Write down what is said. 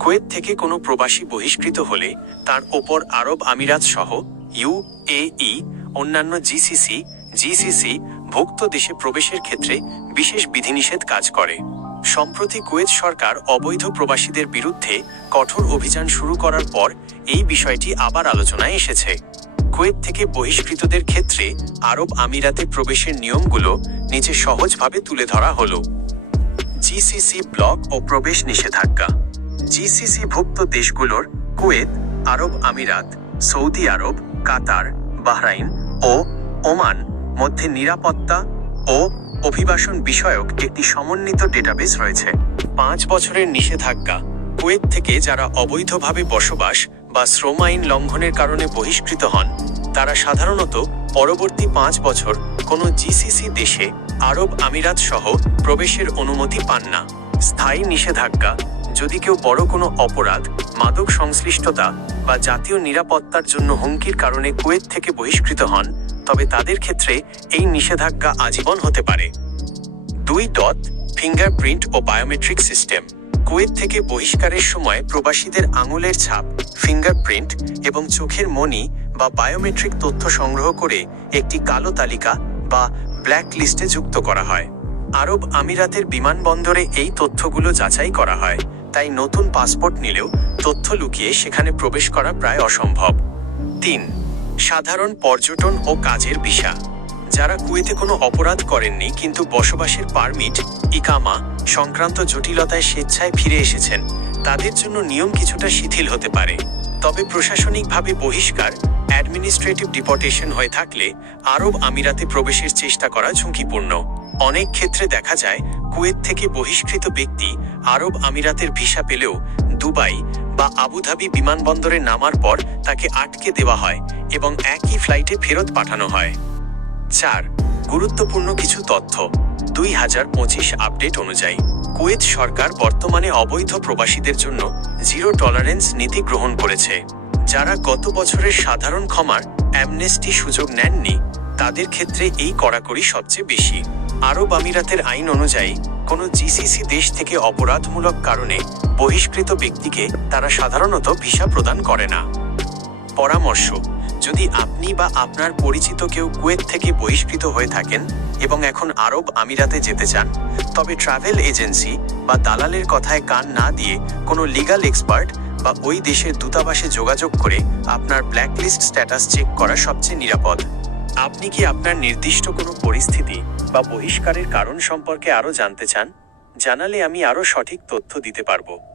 Kuwait থেকে কোনো প্রবাসী বহিষ্কৃত হলে তার ওপর আরব আমিরাত সহ ইউএই অন্যান্য জিসিসি জিসিসি ভুক্ত দেশে প্রবেশের ক্ষেত্রে বিশেষ বিধিনিষেধ কাজ করে। সম্প্রতি কুয়েত সরকার অবৈধ প্রবাসীদের বিরুদ্ধে কঠোর অভিযান শুরু করার পর এই বিষয়টি আবার আলোচনায় এসেছে। কুয়েত থেকে বহিষ্কৃতদের ক্ষেত্রে আরব আমিরাতে প্রবেশের নিয়মগুলো নিচে সহজভাবে তুলে ধরা হলো। জিসিসি ব্লক ও প্রবেশ নিষেধাজ্ঞা। জিসিসি ভুক্ত দেশগুলোর কুয়েত, আরব আমিরাত, সৌদি আরব, কাতার, বাহরাইন ও ওমান মধ্যে নিরাপত্তা ও অভিবাসন বিষয়ক একটি সমন্বিত ডেটাবেস রয়েছে। পাঁচ বছরের নিষেধাজ্ঞা। কুয়েত থেকে যারা অবৈধভাবে বসবাস বা শ্রম আইন লঙ্ঘনের কারণে বহিষ্কৃত হন, তারা সাধারণত পরবর্তী পাঁচ বছর কোনো জিসিসি দেশে আরব আমিরাত সহ প্রবেশের অনুমতি পান না। স্থায়ী নিষেধাজ্ঞা যদি কেউ বড় কোনো অপরাধ, মাদক সংশ্লিষ্টতা বা জাতীয় নিরাপত্তার জন্য হুমকির কারণে কুয়েত থেকে বহিষ্কৃত হন, তবে তাদের ক্ষেত্রে এই নিষেধাজ্ঞা আজীবন হতে পারে। দুই ডট, ফিঙ্গারপ্রিন্ট ও বায়োমেট্রিক সিস্টেম। কুয়েত থেকে বহিষ্কারের সময় প্রবাসীদের আঙুলের ছাপ, ফিঙ্গারপ্রিন্ট এবং চোখের মনি বা বায়োমেট্রিক তথ্য সংগ্রহ করে একটি কালো তালিকা বা ব্ল্যাক লিস্টে যুক্ত করা হয়। আরব আমিরাতের বিমানবন্দরে এই তথ্যগুলো যাচাই করা হয়। তাই নতুন পাসপোর্ট নিলেও তথ্য লুকিয়ে সেখানে প্রবেশ করা প্রায় অসম্ভব। তিন, সাধারণ পর্যটন ও কাজের ভিসা। যারা কুয়েতে কোনো অপরাধ করেননি কিন্তু বসবাসের পারমিট, ইকামা, সংক্রান্ত জটিলতায় স্বেচ্ছায় ফিরে এসেছেন, তাদের জন্য নিয়ম কিছুটা শিথিল হতে পারে। তবে প্রশাসনিকভাবে বহিষ্কার, অ্যাডমিনিস্ট্রেটিভ ডিপোর্টেশন হয়ে থাকলে আরব আমিরাতে প্রবেশের চেষ্টা করা ঝুঁকিপূর্ণ। অনেক ক্ষেত্রে দেখা যায় কুয়েত থেকে বহিষ্কৃত ব্যক্তি আরব আমিরাতের ভিসা পেলেও দুবাই বা আবুধাবি বিমানবন্দরে নামার পর তাকে আটকে দেওয়া হয় এবং একই ফ্লাইটে ফেরত পাঠানো হয়। চার, গুরুত্বপূর্ণ কিছু তথ্য। দুই হাজার পঁচিশ আপডেট অনুযায়ী, কুয়েত সরকার বর্তমানে অবৈধ প্রবাসীদের জন্য জিরো টলারেন্স নীতি গ্রহণ করেছে, যারা গত বছরের সাধারণ ক্ষমার অ্যামনেস্টি সুযোগ নেননি। তাদের ক্ষেত্রে এই কড়াকড়ি সবচেয়ে বেশি। আরব আমিরাতের আইন অনুযায়ী, কোনো জিসিসি দেশ থেকে অপরাধমূলক কারণে বহিষ্কৃত ব্যক্তিকে তারা সাধারণত ভিসা প্রদান করে না। পরামর্শ, যদি আপনি বা আপনার পরিচিত কেউ কুয়েত থেকে বহিষ্কৃত হয়ে থাকেন এবং এখন আরব আমিরাতে যেতে চান, তবে ট্রাভেল এজেন্সি বা দালালের কথায় কান না দিয়ে কোনো লিগাল এক্সপার্ট বা ওই দেশের দূতাবাসে যোগাযোগ করে আপনার ব্ল্যাকলিস্ট স্ট্যাটাস চেক করা সবচেয়ে নিরাপদ। আপনি কি আপনার নির্দিষ্ট কোনো পরিস্থিতি বা বহিষ্কারের কারণ সম্পর্কে আরও জানতে চান? জানালে আমি আরও সঠিক তথ্য দিতে পারব।